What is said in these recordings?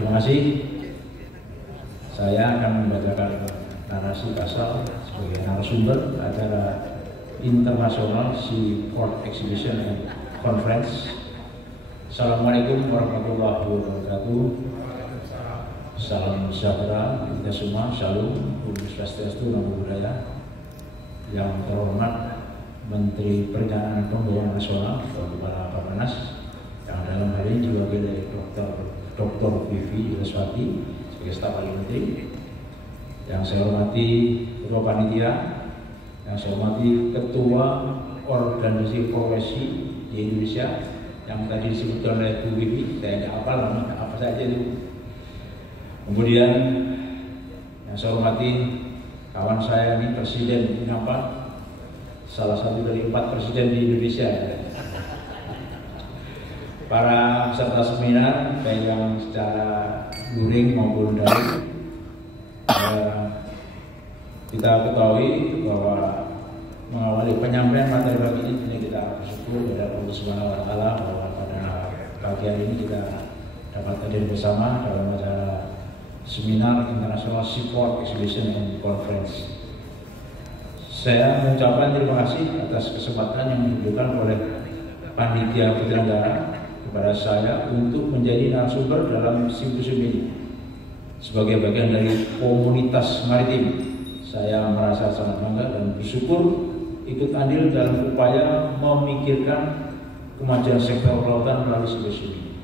Terima kasih. Saya akan membacakan narasi pasal sebagai narasumber acara International Seaport Exhibition and Conference. Assalamualaikum warahmatullahi wabarakatuh. Salam sejahtera kita semua. Shalom, Om Swastiastu, Namo Buddhaya. Yang terhormat Menteri Perencanaan Pembangunan Nasional, Kepala Bappenas, yang dalam hal ini diwakili Dr. Vivi Yudhaswati sebagai staf ahli menteri. Yang saya hormati Ketua Panitia, yang saya hormati Ketua Organisasi Profesi di Indonesia yang tadi disebutkan oleh Bu Vivi, saya tidak hafal namanya apa saja itu. Kemudian yang saya hormati kawan saya ini Presiden Inapa, salah satu dari 4 presiden di Indonesia. Para peserta seminar, baik yang secara luring maupun daring, kita ketahui bahwa mengawali penyampaian materi pagi ini kita bersyukur kepada Allah Subhanahu wa Ta'ala bahwa pada pagi hari ini kita dapat hadir bersama dalam acara seminar International Seaport Exhibition and Conference. Saya mengucapkan terima kasih atas kesempatan yang diberikan oleh panitia penyelenggara kepada saya untuk menjadi narasumber dalam simposium ini. Sebagai bagian dari komunitas maritim, saya merasa sangat bangga dan bersyukur ikut andil dalam upaya memikirkan kemajuan sektor kelautan melalui simposium ini.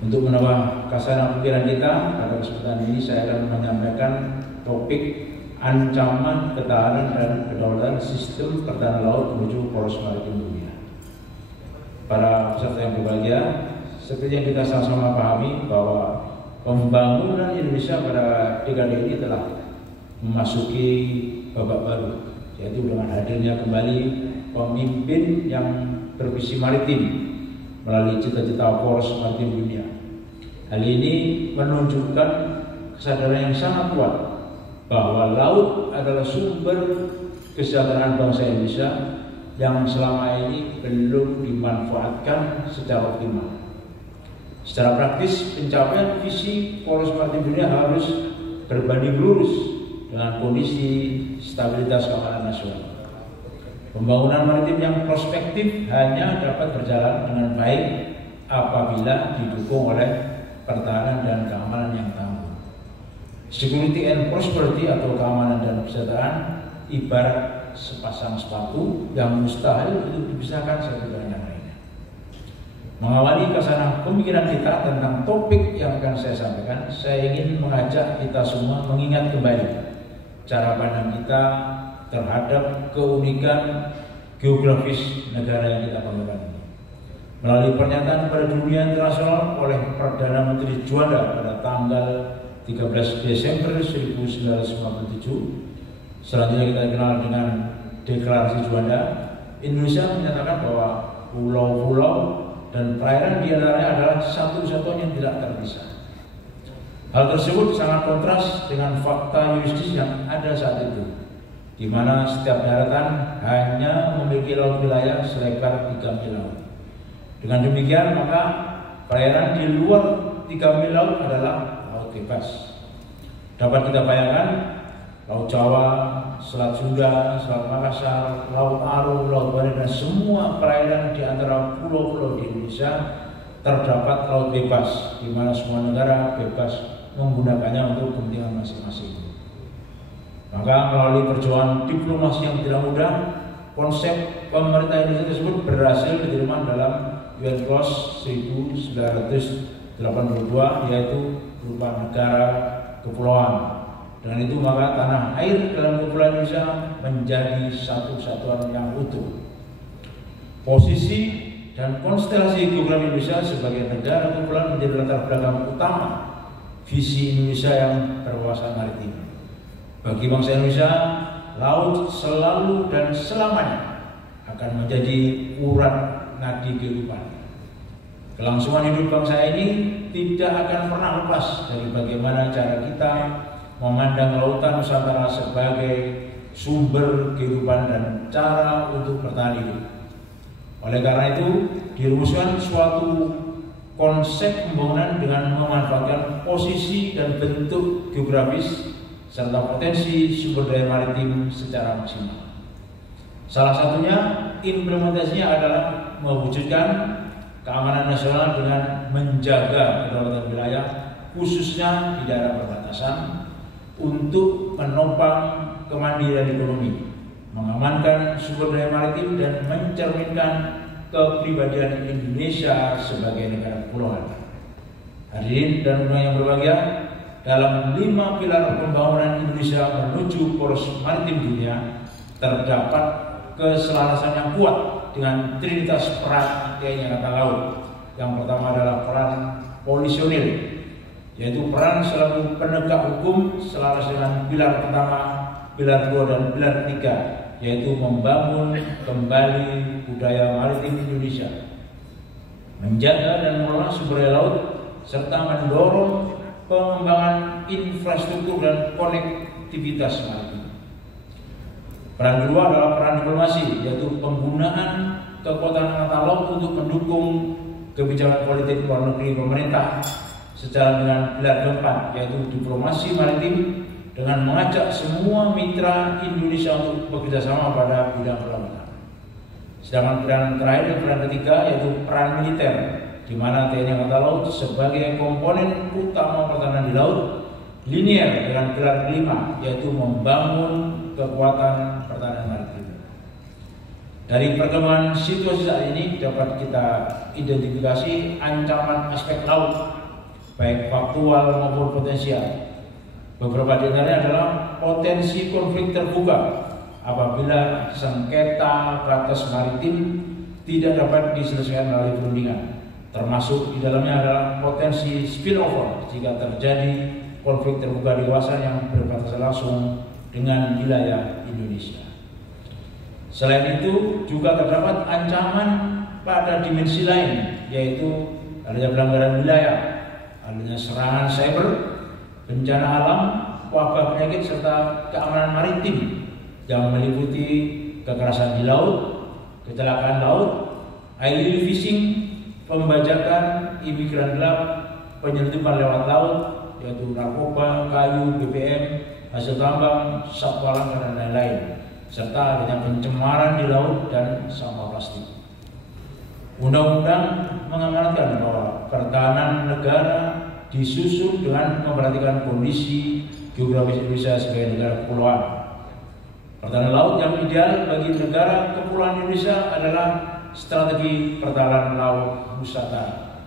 Untuk menambah kasana pikiran kita, pada kesempatan ini saya akan menyampaikan topik ancaman ketahanan dan kedaulatan sistem pertahanan laut menuju poros maritim dunia. Para peserta yang berbahagia, seperti yang kita sama-sama pahami bahwa pembangunan Indonesia pada dekade ini telah memasuki babak baru, yaitu dengan hadirnya kembali pemimpin yang bervisi maritim melalui cita-cita poros maritim dunia. Hal ini menunjukkan kesadaran yang sangat kuat bahwa laut adalah sumber kesejahteraan bangsa Indonesia yang selama ini belum dimanfaatkan secara optimal. Secara praktis, pencapaian visi poros maritim dunia harus berbanding lurus dengan kondisi stabilitas keamanan nasional. Pembangunan maritim yang prospektif hanya dapat berjalan dengan baik apabila didukung oleh pertahanan dan keamanan yang tangguh. Security and prosperity atau keamanan dan kesejahteraan ibarat sepasang sepatu yang mustahil untuk dipisahkan satu dengan yang lainnya. Mengawali kesana pemikiran kita tentang topik yang akan saya sampaikan, saya ingin mengajak kita semua mengingat kembali cara pandang kita terhadap keunikan geografis negara yang kita banggakan ini. Melalui pernyataan pada dunia internasional oleh Perdana Menteri Juanda pada tanggal 13 Desember 1957, selanjutnya kita kenal dengan Deklarasi Juanda, Indonesia menyatakan bahwa pulau-pulau dan perairan di antaranya adalah satu-satunya yang tidak terpisah. Hal tersebut sangat kontras dengan fakta juridis yang ada saat itu, di mana setiap daratan hanya memiliki laut wilayah selebar 3 mil laut. Dengan demikian, maka perairan di luar 3 mil laut adalah laut bebas. Dapat kita bayangkan, Laut Jawa, Selat Sunda, Selat Makassar, Laut Aru, Laut Bali, dan semua perairan di antara pulau-pulau di Indonesia terdapat laut bebas, di mana semua negara bebas menggunakannya untuk kepentingan masing-masing. Maka melalui perjuangan diplomasi yang tidak mudah, konsep pemerintah Indonesia tersebut berhasil diterima dalam UN Clause 1982, yaitu berupa negara kepulauan. Dengan itu maka tanah air dalam kepulauan Indonesia menjadi satu kesatuan yang utuh. Posisi dan konstelasi geografi Indonesia sebagai negara kepulauan menjadi latar belakang utama visi Indonesia yang berwawasan maritim. Bagi bangsa Indonesia, laut selalu dan selamanya akan menjadi urat nadi kehidupan. Kelangsungan hidup bangsa ini tidak akan pernah lepas dari bagaimana cara kita memandang lautan Nusantara sebagai sumber kehidupan dan cara untuk bertahan hidup. Oleh karena itu, dirumuskan suatu konsep pembangunan dengan memanfaatkan posisi dan bentuk geografis serta potensi sumber daya maritim secara maksimal. Salah satunya implementasinya adalah mewujudkan keamanan nasional dengan menjaga kedaulatan wilayah khususnya di daerah perbatasan untuk menopang kemandirian ekonomi, mengamankan sumber daya maritim dan mencerminkan kepribadian Indonesia sebagai negara kepulauan. Hadirin dan undangan yang berbahagia, dalam 5 pilar pembangunan Indonesia menuju poros maritim dunia terdapat keselarasan yang kuat dengan trinitas peran TNI Angkatan Laut. Yang pertama adalah peran polisionil, yaitu peran selaku penegak hukum selaras dengan pilar pertama, pilar 2 dan pilar 3, yaitu membangun kembali budaya maritim Indonesia, menjaga dan mengelola sumber daya laut, serta mendorong pengembangan infrastruktur dan konektivitas maritim. Peran kedua adalah peran diplomasi, yaitu penggunaan kekuatan angkatan laut untuk mendukung kebijakan politik luar negeri pemerintah sejalan dengan pilar keempat, yaitu diplomasi maritim dengan mengajak semua mitra Indonesia untuk bekerjasama pada bidang kelautan. Sedangkan peran terakhir dan peran ketiga yaitu peran militer, di mana TNI Angkatan Laut sebagai komponen utama pertahanan di laut linier dengan pilar kelima, yaitu membangun kekuatan pertahanan maritim. Dari perkembangan situasi saat ini dapat kita identifikasi ancaman aspek laut, baik faktual maupun potensial. Beberapa di antaranya adalah potensi konflik terbuka apabila sengketa batas maritim tidak dapat diselesaikan melalui perundingan. Termasuk di dalamnya adalah potensi spillover jika terjadi konflik terbuka di kawasan yang berbatasan langsung dengan wilayah Indonesia. Selain itu juga terdapat ancaman pada dimensi lain, yaitu adanya pelanggaran wilayah, adanya serangan cyber, bencana alam, wabah penyakit, serta keamanan maritim yang meliputi kekerasan di laut, kecelakaan laut, illegal fishing, pembajakan, imigran gelap, penyelundupan lewat laut, yaitu narkoba, kayu, BBM, hasil tambang, satwa langka dan lain-lain, serta adanya pencemaran di laut dan sampah plastik. Undang-undang mengamanatkan bahwa pertahanan negara disusun dengan memperhatikan kondisi geografis Indonesia sebagai negara kepulauan. Pertahanan laut yang ideal bagi negara kepulauan Indonesia adalah strategi pertahanan laut Nusantara,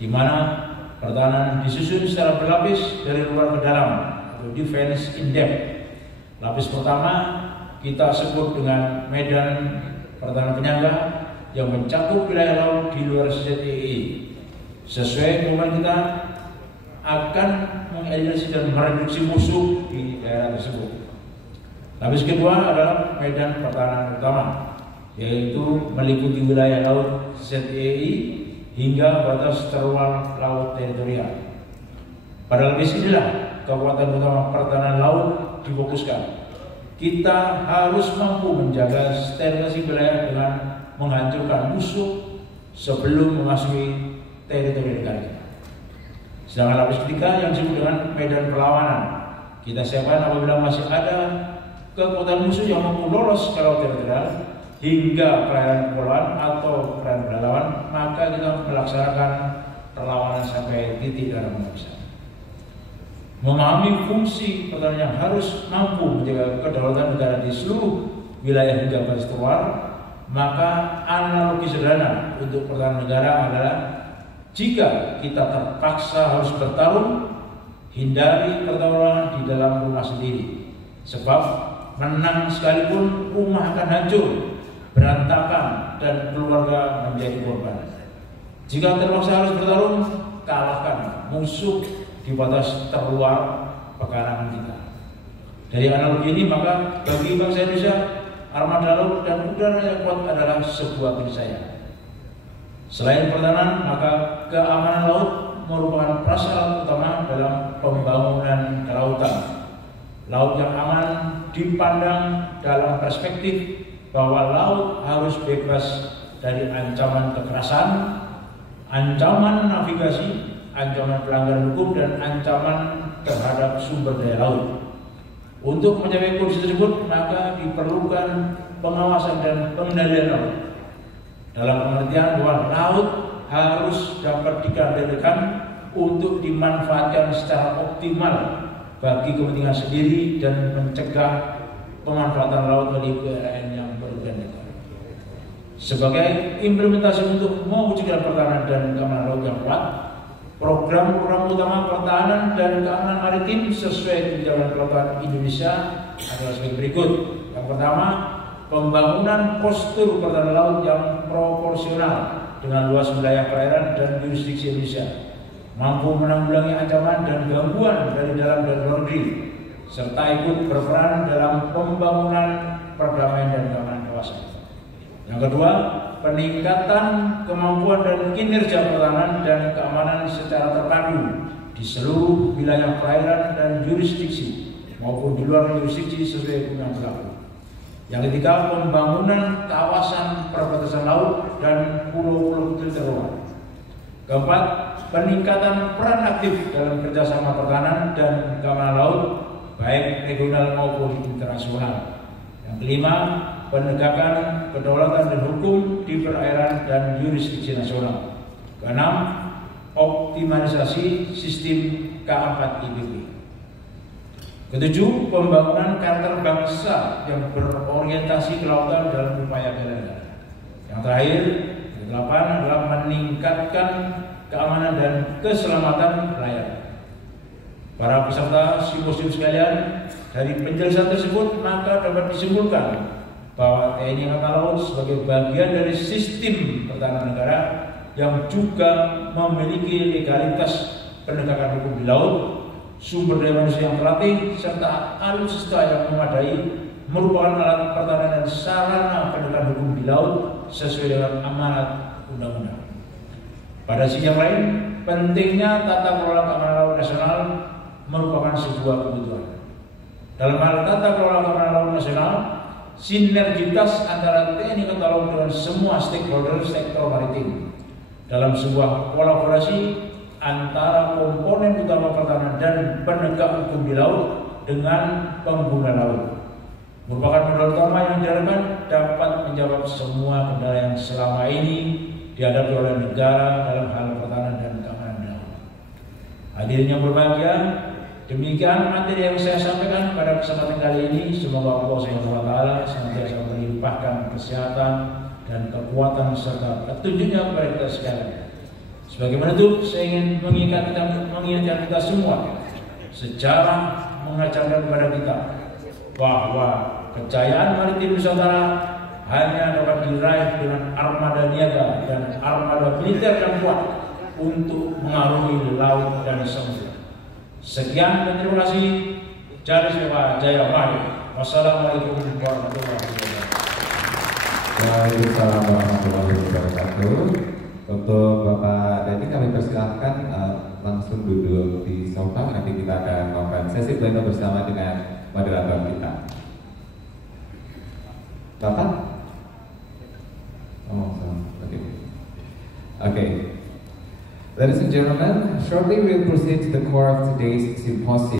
di mana pertahanan disusun secara berlapis dari luar ke dalam, atau defense in depth. Lapis pertama kita sebut dengan medan pertahanan penyangga yang mencakup wilayah laut di luar ZEE. Sesuai kemampuan kita akan mengeliminasi dan mereduksi musuh di daerah tersebut. Lapis kedua adalah medan pertahanan utama, yaitu meliputi wilayah laut ZEE hingga batas terluar laut teritorial. Pada lapis inilah kekuatan utama pertahanan laut difokuskan. Kita harus mampu menjaga sterilisasi wilayah dengan menghancurkan musuh sebelum memasuki teritori negara kita. Sedangkan lapis ketiga yang disebut dengan medan perlawanan, kita siapkan apabila masih ada kekuatan musuh yang mampu lolos ke laut teritorial hingga perairan kepulauan atau perairan perlawan, maka kita melaksanakan perlawanan sampai titik darah penghabisan. Memahami fungsi pertahanan yang harus mampu menjaga kedaulatan negara di seluruh wilayah hingga batas terluar, maka analogi sederhana untuk pertahanan negara adalah jika kita terpaksa harus bertarung, hindari pertarungan di dalam rumah sendiri, sebab menang sekalipun rumah akan hancur, berantakan, dan keluarga menjadi korban. Jika terpaksa harus bertarung, kalahkan musuh di batas terluar pekarangan kita. Dari analogi ini, maka bagi bangsa Indonesia, armada laut dan udara yang kuat adalah sebuah keniscayaan. Selain pertahanan, maka keamanan laut merupakan prasyarat utama dalam pembangunan kelautan. Laut yang aman dipandang dalam perspektif bahwa laut harus bebas dari ancaman kekerasan, ancaman navigasi, ancaman pelanggaran hukum, dan ancaman terhadap sumber daya laut. Untuk mencapai kondisi tersebut, maka diperlukan pengawasan dan pengendalian laut. Dalam pengertian bahwa laut harus dapat dikendalikan untuk dimanfaatkan secara optimal bagi kepentingan sendiri dan mencegah pemanfaatan laut bagi keadaan yang berbeda. Sebagai implementasi untuk mewujudkan pertahanan dan keamanan laut yang kuat, program-program utama pertahanan dan keamanan maritim sesuai kebijakan kelautan Indonesia adalah sebagai berikut. Yang pertama, pembangunan postur pertahanan laut yang proporsional dengan luas wilayah perairan dan jurisdiksi Indonesia, mampu menanggulangi ancaman dan gangguan dari dalam dan luar negeri, serta ikut berperan dalam pembangunan perdamaian dan keamanan kawasan. Yang kedua, peningkatan kemampuan dan kinerja pertahanan dan keamanan secara terpadu di seluruh wilayah perairan dan jurisdiksi maupun di luar jurisdiksi sesuai hukum yang berlaku. Yang ketiga, pembangunan kawasan perbatasan laut dan pulau-pulau kecil terluar. Keempat, peningkatan peran aktif dalam kerjasama pertahanan dan keamanan laut baik regional maupun internasional. Yang kelima, penegakan kedaulatan dan hukum di perairan dan jurisdiksi nasional. Keenam, optimalisasi sistem K4IBP. Ketujuh, pembangunan karakter bangsa yang berorientasi kelautan dalam upaya bela negara. Yang terakhir, kedelapan adalah meningkatkan keamanan dan keselamatan nelayan. Para peserta simposium sekalian, dari penjelasan tersebut maka dapat disimpulkan bahwa TNI Angkatan Laut sebagai bagian dari sistem pertahanan negara yang juga memiliki legalitas penegakan hukum di laut, sumber daya manusia yang terlatih, serta alutsista yang memadai, merupakan alat pertahanan dan sarana penegakan hukum di laut sesuai dengan amanat undang-undang. Pada sisi yang lain, pentingnya tata kelola keamanan laut nasional merupakan sebuah kebutuhan. Dalam hal tata kelola keamanan laut nasional, sinergitas antara TNI Angkatan Laut dengan semua stakeholder sektor maritim dalam sebuah kolaborasi antara komponen utama pertahanan dan penegak hukum di laut dengan pengguna laut merupakan modal utama yang diharapkan dapat menjawab semua kendala yang selama ini dihadapi oleh negara dalam hal pertahanan dan keamanan laut. Hadirin yang berbahagia, demikian materi yang saya sampaikan pada kesempatan kali ini. Semoga Allah SWT senantiasa melimpahkan kesehatan dan kekuatan serta petunjuknya kepada kita sekalian. Sebagai penutup, saya ingin mengingatkan kita semua, sejarah mengajarkan kepada kita bahwa kejayaan maritim Nusantara hanya dapat diraih dengan armada niaga dan armada militer yang kuat untuk mengarungi laut dan samudra. Sekian dan terima kasih. Jaya Maju. Wassalamualaikum warahmatullahi wabarakatuh. Waalaikumsalam warahmatullahi wabarakatuh. Untuk Bapak Dhani kami persilahkan langsung duduk di sofa. Nanti kita akan melakukan sesi pleno bersama dengan moderator kita. Bapak? Oh, oke. Okay. Ladies and gentlemen, shortly we'll proceed to the core of today's symposium.